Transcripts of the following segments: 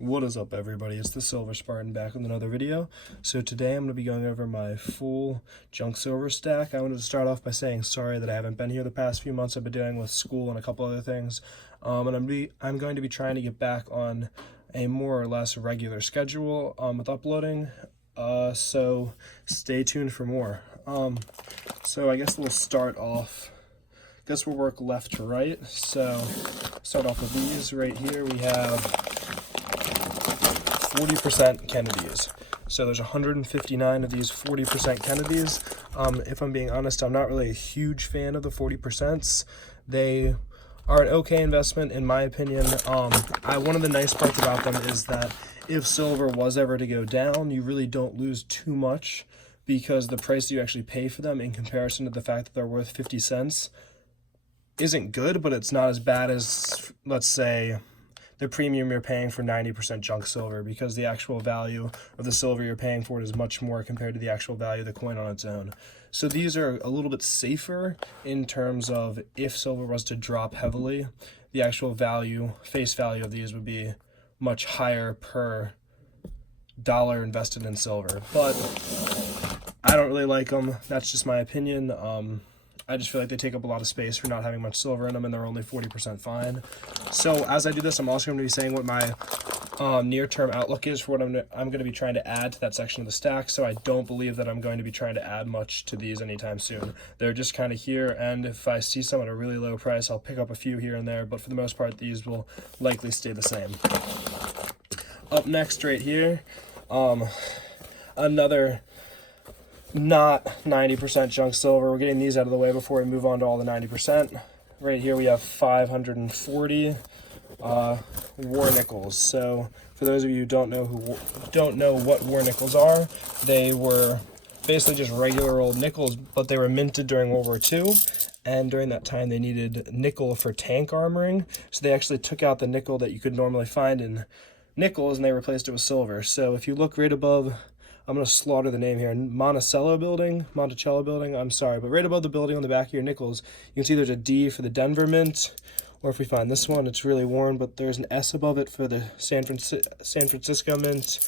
What is up, everybody? It's the Silver Spartan back with another video. So today I'm going to be going over my full junk silver stack. I wanted to start off by saying sorry that I haven't been here the past few months. I've been dealing with school and a couple other things, and I'm going to be trying to get back on a more or less regular schedule with uploading. So stay tuned for more. So I guess we'll start off. Guess we'll work left to right. So start off with these right here. We have 40% Kennedys. So there's 159 of these 40% Kennedys. If I'm being honest, I'm not really a huge fan of the 40%s. They are an okay investment in my opinion. One of the nice parts about them is that if silver was ever to go down, you really don't lose too much because the price you actually pay for them in comparison to the fact that they're worth 50 cents isn't good, but it's not as bad as, let's say, the premium you're paying for 90% junk silver, because the actual value of the silver you're paying for it is much more compared to the actual value of the coin on its own. So these are a little bit safer in terms of if silver was to drop heavily, the actual value, face value of these would be much higher per dollar invested in silver. But I don't really like them. That's just my opinion. I just feel like they take up a lot of space for not having much silver in them, and they're only 40% fine. So as I do this, I'm also going to be saying what my near-term outlook is for what I'm going to be trying to add to that section of the stack. So I don't believe that I'm going to be trying to add much to these anytime soon. They're just kind of here, and if I see some at a really low price, I'll pick up a few here and there, but for the most part, these will likely stay the same. Up next right here, another not 90% junk silver. We're getting these out of the way before we move on to all the 90%. Right here we have 540 war nickels. So for those of you who don't know what war nickels are, they were basically just regular old nickels, but they were minted during World War II. And during that time, they needed nickel for tank armoring. So they actually took out the nickel that you could normally find in nickels, and they replaced it with silver. So if you look right above, I'm going to slaughter the name here, Monticello building, I'm sorry, but right above the building on the back of your nickels, you can see there's a D for the Denver Mint, or if we find this one, it's really worn, but there's an S above it for the San Francisco Mint.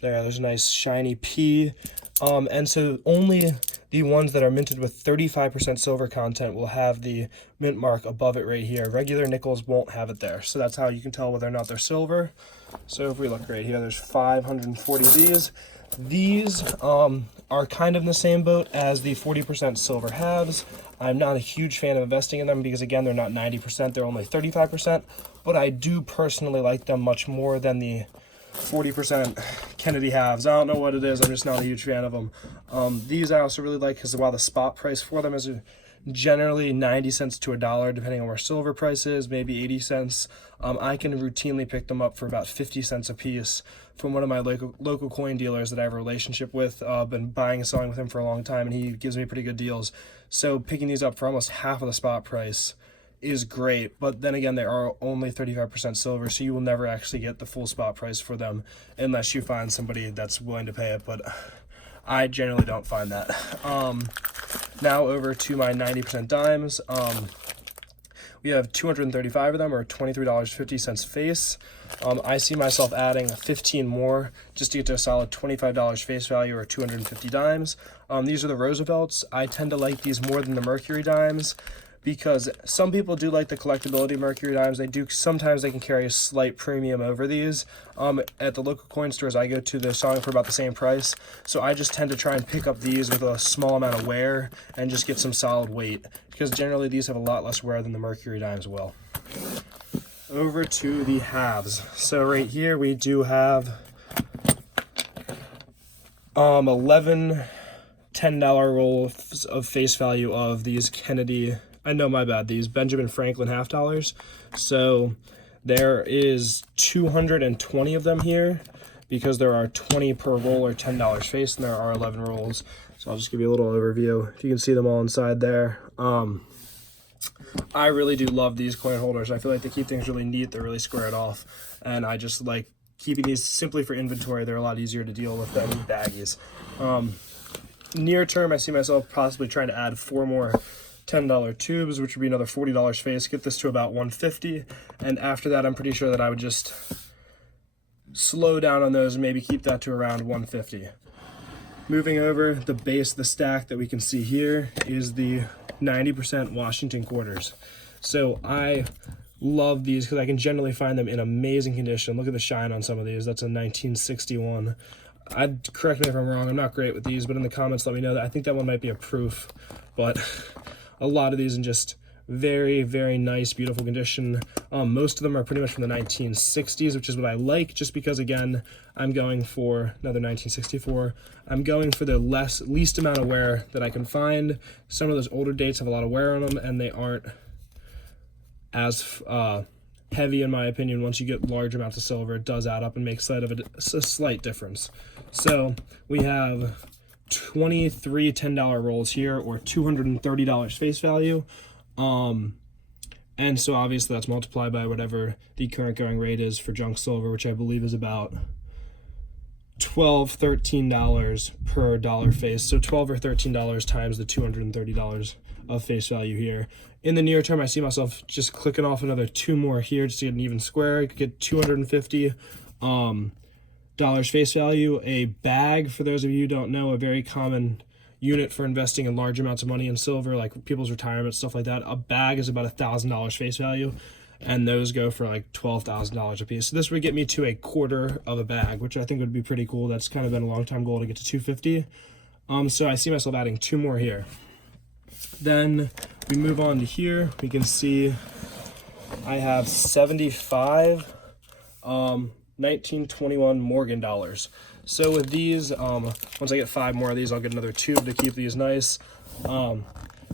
There's a nice shiny P, and so only the ones that are minted with 35% silver content will have the mint mark above it right here. Regular nickels won't have it there, so that's how you can tell whether or not they're silver. So if we look right here, there's 540 of these. These are kind of in the same boat as the 40% silver halves. I'm not a huge fan of investing in them because, again, they're not 90%, they're only 35%, but I do personally like them much more than the 40% Kennedy halves. I don't know what it is, I'm just not a huge fan of them. These I also really like because while the spot price for them is generally 90 cents to $1, depending on where silver price is, maybe 80 cents. I can routinely pick them up for about 50 cents a piece from one of my local coin dealers that I have a relationship with. Been buying and selling with him for a long time, and he gives me pretty good deals. So picking these up for almost half of the spot price is great, but then again, they are only 35% silver, so you will never actually get the full spot price for them unless you find somebody that's willing to pay it, but I generally don't find that. Now over to my 90% dimes. We have 235 of them, or $23.50 face. I see myself adding 15 more just to get to a solid $25 face value, or 250 dimes. These are the Roosevelts. I tend to like these more than the Mercury dimes, because some people do like the collectability Mercury dimes. Sometimes they can carry a slight premium over these. At the local coin stores I go to, they're selling for about the same price. So I just tend to try and pick up these with a small amount of wear and just get some solid weight, because generally these have a lot less wear than the Mercury dimes will. Over to the halves. So right here we do have 11 $10 rolls of face value of these Kennedy, these Benjamin Franklin half dollars. So there is 220 of them here, because there are 20 per roll, or $10 face, and there are 11 rolls. So I'll just give you a little overview. If you can see them all inside there. I really do love these coin holders. I feel like they keep things really neat. They're really squared off, and I just like keeping these simply for inventory. They're a lot easier to deal with than baggies. Near term, I see myself possibly trying to add 4 more $10 tubes, which would be another $40 face, get this to about $150, and after that I'm pretty sure that I would just slow down on those and maybe keep that to around 150. Moving over, the base of the stack that we can see here is the 90% Washington quarters. So I love these because I can generally find them in amazing condition. Look at the shine on some of these. That's a 1961. Correct me if I'm wrong, I'm not great with these, but in the comments let me know that. I think that one might be a proof, but a lot of these in just very, very nice, beautiful condition. Most of them are pretty much from the 1960s, which is what I like, just because, again, I'm going for another 1964. I'm going for the least amount of wear that I can find. Some of those older dates have a lot of wear on them, and they aren't as heavy, in my opinion. Once you get large amounts of silver, it does add up and make a slight difference. So we have 23 $10 rolls here, or $230 face value. And so obviously that's multiplied by whatever the current going rate is for junk silver, which I believe is about $12, $13 per dollar face. So $12 or $13 times the $230 of face value here. In the near term, I see myself just clicking off another 2 more here just to get an even square. I could get $250 dollars face value. A bag, for those of you who don't know, a very common unit for investing in large amounts of money in silver, like people's retirement, stuff like that. A bag is about $1,000 face value, and those go for like $12,000 a piece. So this would get me to a quarter of a bag, which I think would be pretty cool. That's kind of been a long time goal to get to 250. So I see myself adding 2 more here. Then we move on to here. We can see I have 75 1921 Morgan dollars. So with these, once I get 5 more of these, I'll get another tube to keep these nice.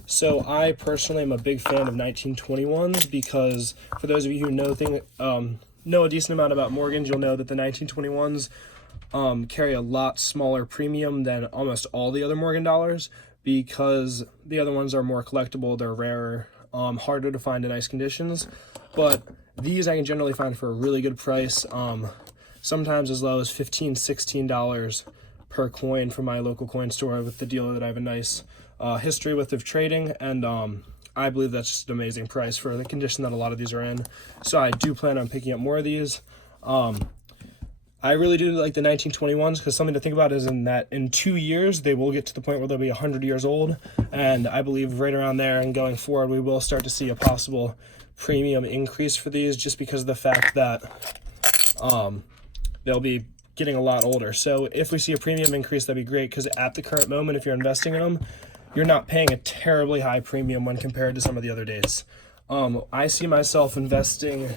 So I personally am a big fan of 1921s because, for those of you who know a decent amount about Morgans, you'll know that the 1921s carry a lot smaller premium than almost all the other Morgan dollars, because the other ones are more collectible, they're rarer, harder to find in nice conditions. But these I can generally find for a really good price, sometimes as low as $15, $16 per coin from my local coin store with the dealer that I have a nice history with of trading, and I believe that's just an amazing price for the condition that a lot of these are in. So I do plan on picking up more of these. I really do like the 1921s because something to think about is in 2 years they will get to the point where they'll be 100 years old, and I believe right around there and going forward we will start to see a possible premium increase for these, just because of the fact that they'll be getting a lot older. So if we see a premium increase, that'd be great, because at the current moment, if you're investing in them, you're not paying a terribly high premium when compared to some of the other dates. I see myself investing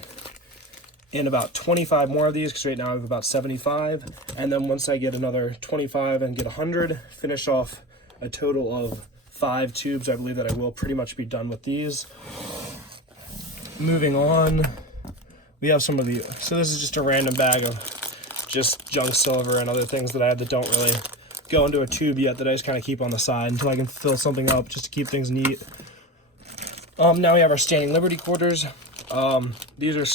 in about 25 more of these, because right now I have about 75, and then once I get another 25 and get 100, finish off a total of 5 tubes, I believe that I will pretty much be done with these. Moving on, we have some of the, so this is just a random bag of just junk silver and other things that I have that don't really go into a tube yet, that I just kind of keep on the side until I can fill something up just to keep things neat. Now we have our Standing Liberty quarters. These are,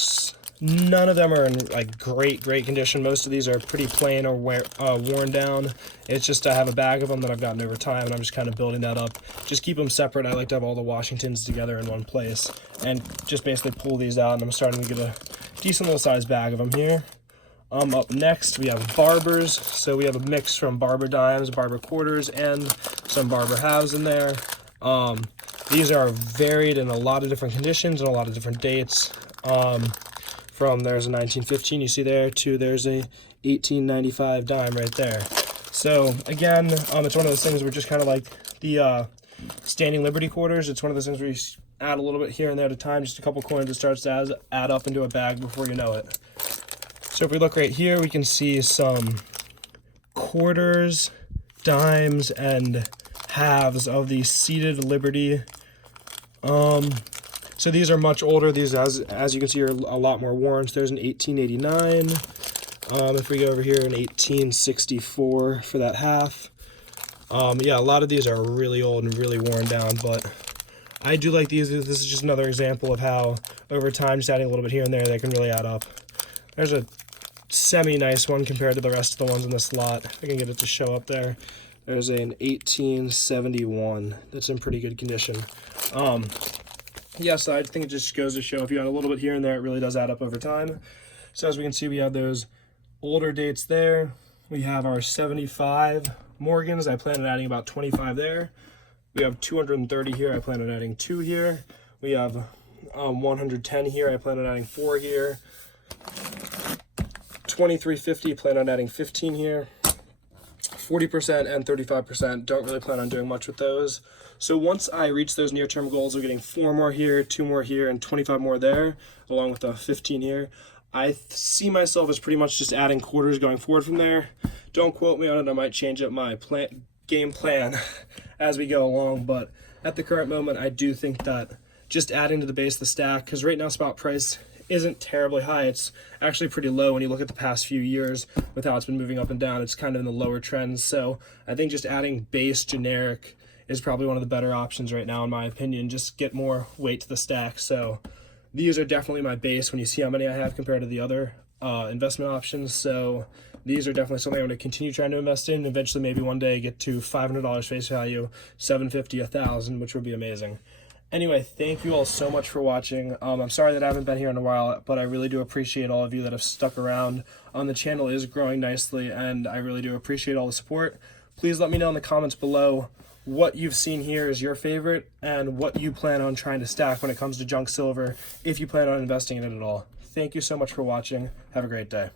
none of them are in like great condition. Most of these are pretty plain or worn down. It's just I have a bag of them that I've gotten over time, and I'm just kind of building that up. Just keep them separate. I like to have all the Washingtons together in one place and just basically pull these out, and I'm starting to get a decent little sized bag of them here. Up next we have Barbers. So we have a mix from Barber dimes, Barber quarters, and some Barber halves in there. These are varied in a lot of different conditions and a lot of different dates. From there's a 1915 you see there to there's a 1895 dime right there. So again, it's one of those things where just kind of like the Standing Liberty quarters. It's one of those things where you add a little bit here and there at a time, just a couple coins, it starts to add up into a bag before you know it. So if we look right here, we can see some quarters, dimes, and halves of the seated Liberty. So these are much older. These, as you can see, are a lot more worn. So there's an 1889. If we go over here, an 1864 for that half. Yeah, a lot of these are really old and really worn down, but I do like these. This is just another example of how, over time, just adding a little bit here and there, they can really add up. There's a semi-nice one compared to the rest of the ones in this lot. I can get it to show up there. There's an 1871 that's in pretty good condition. Yeah, so I think it just goes to show if you add a little bit here and there, it really does add up over time. So as we can see, we have those older dates there. We have our 75 Morgans. I plan on adding about 25 there. We have 230 here. I plan on adding 2 here. We have 110 here. I plan on adding 4 here. 2350, plan on adding 15 here. 40% and 35%, don't really plan on doing much with those. So once I reach those near-term goals of getting 4 more here, 2 more here, and 25 more there, along with the 15 here, I see myself as pretty much just adding quarters going forward from there. Don't quote me on it, I might change up my game plan as we go along, but at the current moment, I do think that just adding to the base of the stack, because right now spot price isn't terribly high. It's actually pretty low when you look at the past few years with how it's been moving up and down. It's kind of in the lower trends. So I think just adding base generic is probably one of the better options right now, in my opinion. Just get more weight to the stack. So these are definitely my base when you see how many I have compared to the other investment options. So these are definitely something I'm going to continue trying to invest in. Eventually, maybe one day get to $500 face value, $750, $1,000, which would be amazing. Anyway, thank you all so much for watching. I'm sorry that I haven't been here in a while, but I really do appreciate all of you that have stuck around. The channel is growing nicely, and I really do appreciate all the support. Please let me know in the comments below what you've seen here is your favorite and what you plan on trying to stack when it comes to junk silver, if you plan on investing in it at all. Thank you so much for watching. Have a great day.